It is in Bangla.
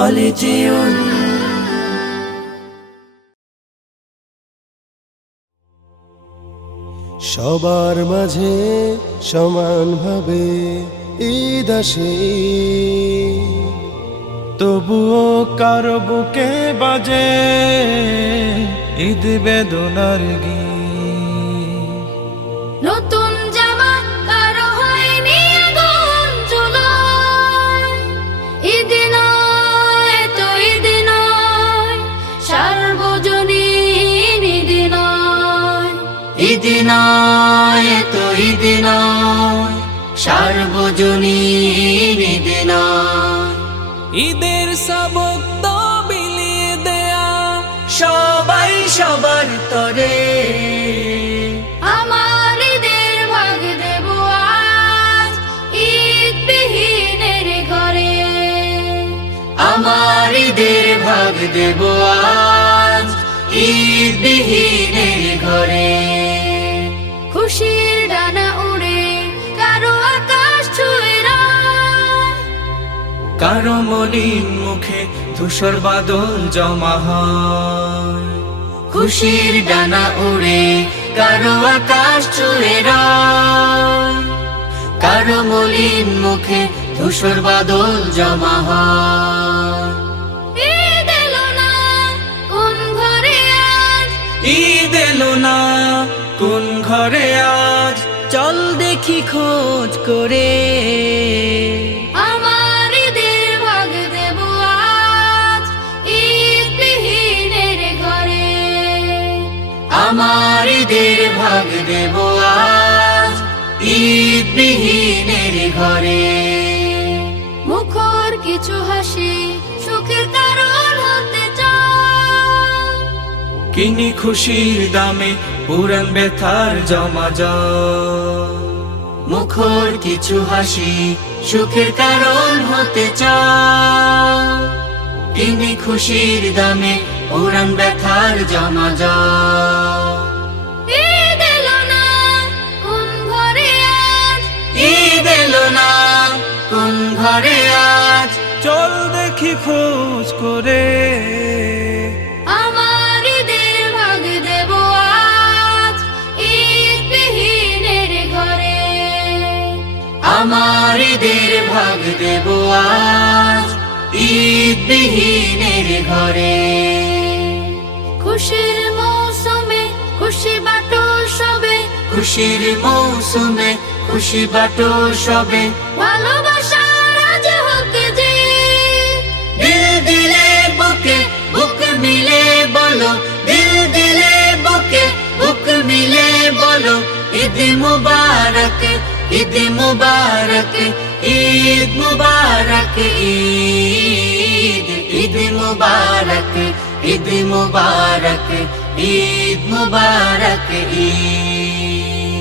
মালিটিউন। সবার মাঝে সমানভাবে ঈদ আসে, তবুও কারো বুকে বাজে ঈদ বেদনার গীত। নতুন জামা কারো হয়নি আগুন চুলোয়, ঈদ নয় তো ঈদ নয়, সার্বজনীন ঈদ নয়। ঈদ নয় তো ঈদ নয়, সার্বজনীন ঈদ নয়। ঈদের সবক তো বিলিয়ে দেয়া সবাই সবার তরে, আমার ঈদের ভাগ দেব আজ ঈদ বিহীনের ঘরে। আমার ঈদের ভাগ দেব আজ ঈদ বিহীনের ঘরে। খুশির ডানা উড়ে কারো আকাশ ছুঁয়ে রায়, কারো মলিন মুখে ধূসর বাদল জমা হয়। খুশির ডানা উড়ে কারো আকাশ ছুঁয়ে রায়, কারো মলিন মুখে ধূসর বাদল জমা হয়। ঈদ এলো না কোন ঘরে আজ, ঈদ এলো না কোন ঘরে আজ, চল দেখি খোঁজ করে। আমার ঈদের ভাগ দেব আজ ঈদ বিহীনের ঘরে। আমার ঈদের ভাগ দেব আজ ঈদ বিহীনের ঘরে। মুখর কিছু হাসি সুখের কারণ হতে চায়, কিনি খুশির দামে পুরান ব্যথার জমা যায়। মুখর কিছু হাসি সুখের কারণ হতে চায়, কিনি খুশির দামে পুরান ব্যথার জমা যায়। ঈদ এলো না কোন ঘরে আজ, ঈদ এলো না কোন ঘরে আজ, চল দেখি খোঁজ করে। আমার ঈদের ভাগ দেব আজ ঈদ বিহীনের ঘরে। আমার ঈদের ভাগ দেব আজ ঈদ বিহীনের ঘরে। খুশির মৌসুমে খুশি বাটো সবে, খুশির মৌসুমে খুশি বাটো সবে, ভালোবাসার আজ হোক যে। দিল দিলে বুকে বুক মিলে বলো, দিল দিলে বুকে বুক মিলে বলো, ঈদ মুবারক ঈদ মুবারক ঈদ মুবারক ঈদ, ঈদ মুবারক ঈদ মুবারক ঈদ মুবারক ঈদ।